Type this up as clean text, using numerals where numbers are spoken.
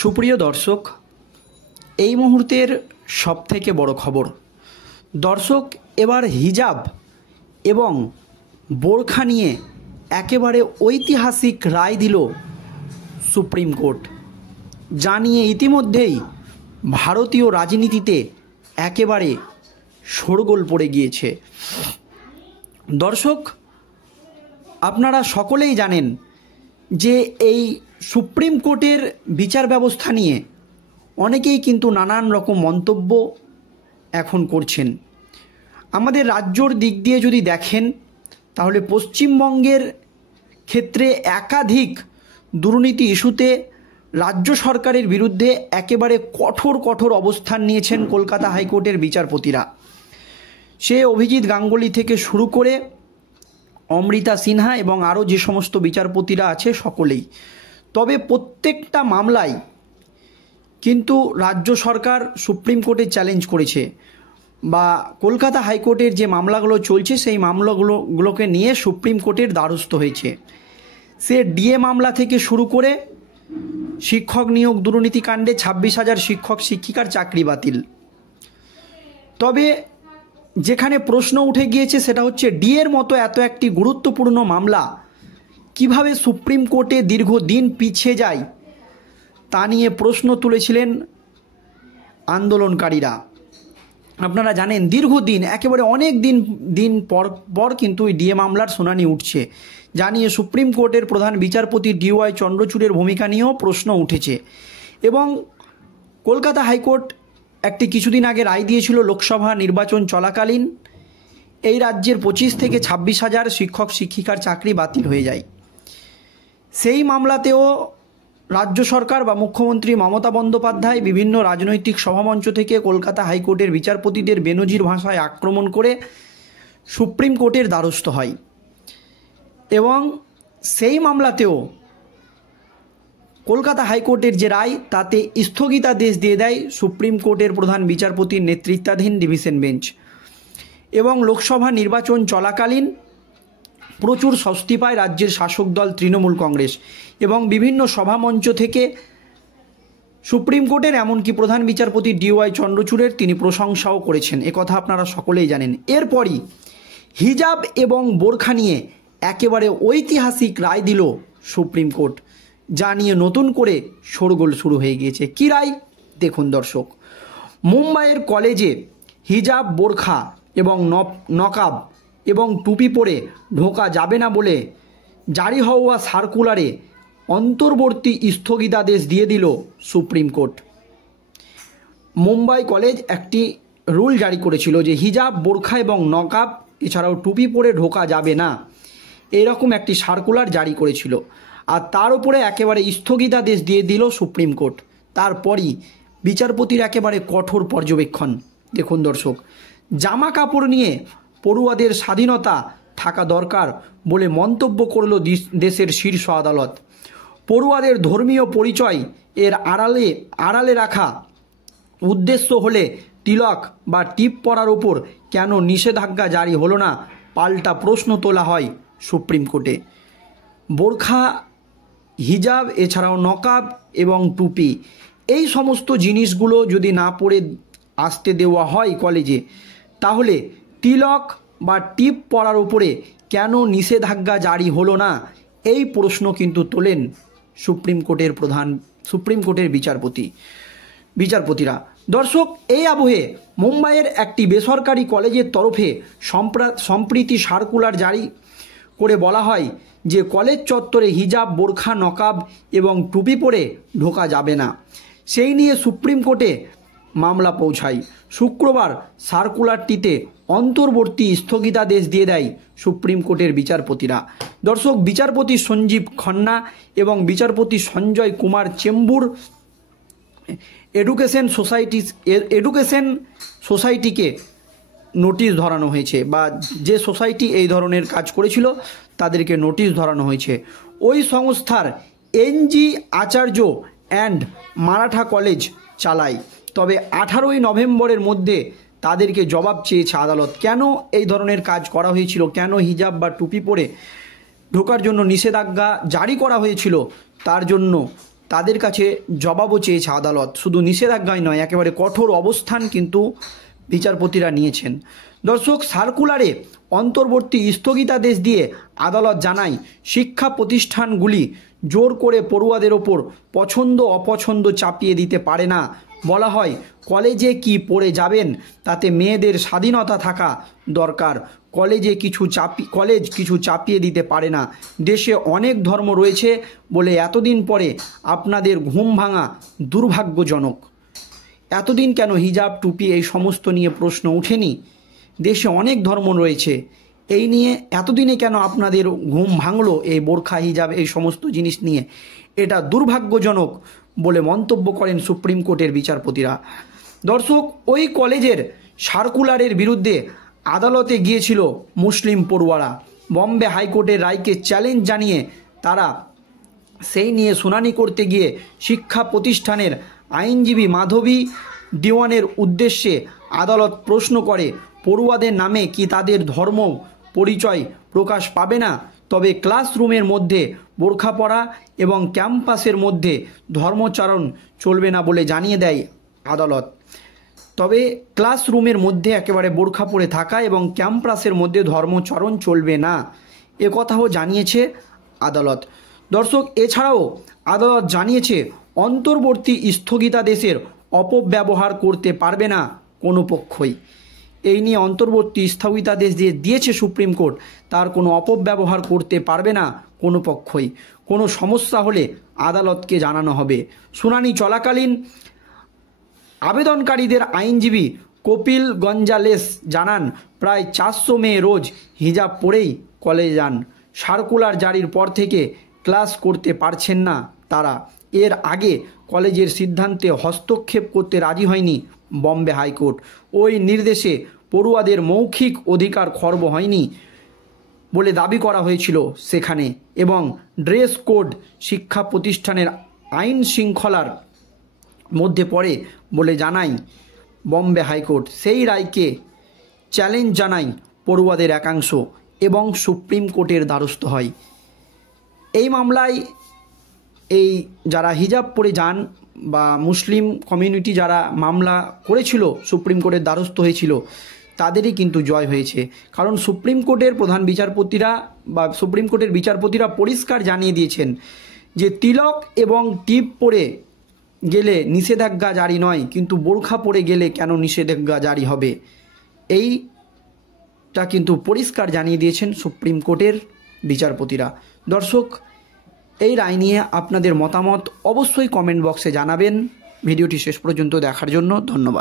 সুপ্রিয় দর্শক, এই মুহূর্তের সবথেকে বড় খবর। দর্শক, এবার হিজাব এবং বোরখা নিয়ে একেবারে ঐতিহাসিক রায় দিল সুপ্রিম কোর্ট, যা নিয়ে ইতিমধ্যেই ভারতীয় রাজনীতিতে একেবারে শোরগোল পড়ে গিয়েছে। দর্শক, আপনারা সকলেই জানেন যে এই সুপ্রিম কোর্টের বিচার ব্যবস্থা নিয়ে অনেকেই কিন্তু নানান রকম মন্তব্য এখন করছেন। আমাদের রাজ্যর দিক দিয়ে যদি দেখেন, তাহলে পশ্চিমবঙ্গের ক্ষেত্রে একাধিক দুর্নীতি ইস্যুতে রাজ্য সরকারের বিরুদ্ধে একেবারে কঠোর অবস্থান নিয়েছেন কলকাতা হাইকোর্টের বিচারপতিরা। সে অভিজিৎ গাঙ্গুলি থেকে শুরু করে অমৃতা সিনহা এবং আরও যে সমস্ত বিচারপতিরা আছে সকলেই। তবে প্রত্যেকটা মামলায় কিন্তু রাজ্য সরকার সুপ্রিম কোর্টে চ্যালেঞ্জ করেছে, বা কলকাতা হাইকোর্টের যে মামলাগুলো চলছে সেই মামলাগুলোকে নিয়ে সুপ্রিম কোর্টের দ্বারস্থ হয়েছে। সে ডিএ মামলা থেকে শুরু করে শিক্ষক নিয়োগ দুর্নীতিকাণ্ডে 26,000 শিক্ষক শিক্ষিকার চাকরি বাতিল। তবে যেখানে প্রশ্ন উঠে গিয়েছে সেটা হচ্ছে ডিএর মতো এত একটি গুরুত্বপূর্ণ মামলা কিভাবে সুপ্রিম কোর্টে দীর্ঘদিন পিছিয়ে যায়, তা নিয়ে প্রশ্ন তুলেছিলেন আন্দোলনকারীরা। আপনারা জানেন দীর্ঘদিন একেবারে অনেক দিন পর কিন্তু এই ডিএ মামলার শুনানি উঠছে, যা নিয়ে সুপ্রিম কোর্টের প্রধান বিচারপতি DY চন্দ্রচূড়ের ভূমিকা নিয়েও প্রশ্ন উঠেছে। এবং কলকাতা হাইকোর্ট একটি কিছুদিন আগে রায় দিয়েছিল লোকসভা নির্বাচন চলাকালীন এই রাজ্যের 25 থেকে 26,000 শিক্ষক শিক্ষিকার চাকরি বাতিল হয়ে যায়। সেই মামলাতেও রাজ্য সরকার বা মুখ্যমন্ত্রী মমতা বন্দ্যোপাধ্যায় বিভিন্ন রাজনৈতিক সভামঞ্চ থেকে কলকাতা হাইকোর্টের বিচারপতিদের বেনজির ভাষায় আক্রমণ করে সুপ্রিম কোর্টের দ্বারস্থ হয়। এবং সেই মামলাতেও কলকাতা হাইকোর্টের যে রায় তাতে স্থগিতাদেশ দিয়ে দেয় সুপ্রিম কোর্টের প্রধান বিচারপতির নেতৃত্বাধীন ডিভিশন বেঞ্চ। এবং লোকসভা নির্বাচন চলাকালীন প্রচুর স্বস্তি পায় রাজ্যের শাসক দল তৃণমূল কংগ্রেস, এবং বিভিন্ন সভামঞ্চ থেকে সুপ্রিম কোর্টের এমনকি প্রধান বিচারপতি DY চন্দ্রচূড়ের তিনি প্রশংসাও করেছেন। একথা আপনারা সকলেই জানেন। এরপরই হিজাব এবং বোরখা নিয়ে একেবারে ঐতিহাসিক রায় দিল সুপ্রিম কোর্ট, যা নিয়ে নতুন করে শোরগোল শুরু হয়ে গিয়েছে। কী রায় দেখুন দর্শক। মুম্বাইয়ের কলেজে হিজাব, বোরখা এবং নকাব এবং টুপি পরে ঢোকা যাবে না বলে জারি হওয়া সার্কুলারে অন্তর্বর্তী স্থগিতাদেশ দিয়ে দিল সুপ্রিম কোর্ট। মুম্বাই কলেজ একটি রুল জারি করেছিল যে হিজাব, বোরখা এবং নকাব এছাড়াও টুপি পরে ঢোকা যাবে না, এরকম একটি সার্কুলার জারি করেছিল। আর তার উপরে একেবারে স্থগিতাদেশ দিয়ে দিল সুপ্রিম কোর্ট। তারপরই বিচারপতির একেবারে কঠোর পর্যবেক্ষণ। দেখুন দর্শক, জামা কাপড় নিয়ে পড়ুয়াদের স্বাধীনতা থাকা দরকার বলে মন্তব্য করল দেশের শীর্ষ আদালত। পড়ুয়াদের ধর্মীয় পরিচয় এর আড়ালে রাখা উদ্দেশ্য হলে তিলক বা টিপ পরার ওপর কেন নিষেধাজ্ঞা জারি হলো না, পাল্টা প্রশ্ন তোলা হয় সুপ্রিম কোর্টে। বোরখা, হিজাব এছাড়াও নকাব এবং টুপি, এই সমস্ত জিনিসগুলো যদি না পরে আসতে দেওয়া হয় কলেজে, তাহলে তিলক বা টিপ পরার উপরে কেন নিষেধাজ্ঞা জারি হলো না, এই প্রশ্ন কিন্তু তোলেন সুপ্রিম কোর্টের বিচারপতিরা। দর্শক, এই আবহে মুম্বাইয়ের একটি বেসরকারি কলেজের তরফে সম্প্রীতি সার্কুলার জারি করে বলা হয় যে কলেজ চত্বরে হিজাব, বোরখা, নকাব এবং টুপি পরে ঢোকা যাবে না। সেই নিয়ে সুপ্রিম কোর্টে মামলা পৌঁছায়। শুক্রবার সার্কুলারটিতে অন্তর্বর্তী স্থগিতাদেশ দিয়ে দেয় সুপ্রিম কোর্টের বিচারপতিরা। দর্শক, বিচারপতি সঞ্জীব খান্না এবং বিচারপতি সঞ্জয় কুমার চেম্বুর এডুকেশন সোসাইটিকে নোটিশ ধরানো হয়েছে, বা যে সোসাইটি এই ধরনের কাজ করেছিল তাদেরকে নোটিশ ধরানো হয়েছে। ওই সংস্থার NG Acharya and Maratha college চালায়। তবে 18ই নভেম্বরের মধ্যে তাদেরকে জবাব চেয়েছে আদালত। কেন এই ধরনের কাজ করা হয়েছিল, কেন হিজাব বা টুপি পরে ঢোকার জন্য নিষেধাজ্ঞা জারি করা হয়েছিল, তার জন্য তাদের কাছে জবাবও চেয়েছে আদালত। শুধু নিষেধাজ্ঞাই নয়, একেবারে কঠোর অবস্থান কিন্তু বিচারপতিরা নিয়েছেন। দর্শক, সার্কুলারে অন্তর্বর্তী স্থগিতাদেশ দিয়ে আদালত জানায় শিক্ষা প্রতিষ্ঠানগুলি জোর করে পড়ুয়াদের ওপর পছন্দ অপছন্দ চাপিয়ে দিতে পারে না। বলা হয় কলেজে কি পড়ে যাবেন তাতে মেয়েদের স্বাধীনতা থাকা দরকার। কলেজ কিছু চাপিয়ে দিতে পারে না। দেশে অনেক ধর্ম রয়েছে বলে এতদিন পরে আপনাদের ঘুম ভাঙা দুর্ভাগ্যজনক। এতদিন কেন হিজাব টুপি এই সমস্ত নিয়ে প্রশ্ন ওঠেনি? দেশে অনেক ধর্ম রয়েছে, এই নিয়ে এতদিনে কেন আপনাদের ঘুম ভাঙলো এই বোরখা হিজাব এই সমস্ত জিনিস নিয়ে? এটা দুর্ভাগ্যজনক বলে মন্তব্য করেন সুপ্রিম কোর্টের বিচারপতিরা। দর্শক, ওই কলেজের সার্কুলারের বিরুদ্ধে আদালতে গিয়েছিল মুসলিম পড়ুয়ারা। বম্বে হাইকোর্টের রায়কে চ্যালেঞ্জ জানিয়ে তারা সেই নিয়ে শুনানি করতে গিয়ে শিক্ষা প্রতিষ্ঠানের আইনজীবী মাধবী দিওয়ানের উদ্দেশ্যে আদালত প্রশ্ন করে, পড়ুয়াদের নামে কি তাদের ধর্ম পরিচয় প্রকাশ পাবে না? তবে ক্লাসরুমের মধ্যে বোরখা পরা এবং ক্যাম্পাসের মধ্যে ধর্মচারণ চলবে না বলে জানিয়ে দেয় আদালত। তবে ক্লাসরুমের মধ্যে একেবারে বোরখা পরে থাকা এবং ক্যাম্পাসের মধ্যে ধর্মচরণ চলবে না, এ কথাও জানিয়েছে আদালত। দর্শক, এছাড়াও আদালত জানিয়েছে অন্তর্বর্তী স্থগিতাদেশের অপব্যবহার করতে পারবে না কোনো পক্ষই। এই নিয়ে অন্তর্বর্তী স্থগিতাদেশ যে দিয়েছে সুপ্রিম কোর্ট, তার কোনো অপব্যবহার করতে পারবে না কোনো পক্ষই। কোনো সমস্যা হলে আদালতকে জানানো হবে। শুনানি চলাকালীন আবেদনকারীদের আইনজীবী কপিল গঞ্জালেস জানান, প্রায় 400 মেয়ে রোজ হিজাব পরেই কলেজে যান। সার্কুলার জারির পর থেকে ক্লাস করতে পারছেন না তারা। এর আগে কলেজের সিদ্ধান্তে হস্তক্ষেপ করতে রাজি হয়নি বম্বে হাইকোর্ট। ওই নির্দেশে পড়ুয়াদের মৌখিক অধিকার খর্ব হয়নি বলে দাবি করা হয়েছিল সেখানে, এবং ড্রেস কোড শিক্ষা প্রতিষ্ঠানের আইন শৃঙ্খলার মধ্যে পড়ে বলে জানায় বম্বে হাইকোর্ট। সেই রায়কে চ্যালেঞ্জ জানায় পড়ুয়াদের একাংশ এবং সুপ্রিম কোর্টের দ্বারস্থ হয়। এই মামলায় এই যারা হিজাব পরে যান বা মুসলিম কমিউনিটি যারা মামলা করেছিল সুপ্রিম কোর্টের দ্বারস্থ হয়েছিল, তাদেরই কিন্তু জয় হয়েছে। কারণ সুপ্রিম কোর্টের প্রধান বিচারপতিরা বা সুপ্রিম কোর্টের বিচারপতিরা পরিষ্কার জানিয়ে দিয়েছেন যে তিলক এবং টিপ পরে গেলে নিষেধাজ্ঞা জারি নয়, কিন্তু বোরখা পরে গেলে কেন নিষেধাজ্ঞা জারি হবে, এইটা কিন্তু পরিষ্কার জানিয়ে দিয়েছেন সুপ্রিম কোর্টের বিচারপতিরা। দর্শক, এই রায় নিয়ে আপনাদের মতামত অবশ্যই কমেন্ট বক্সে জানাবেন। ভিডিওটি শেষ পর্যন্ত দেখার জন্য ধন্যবাদ।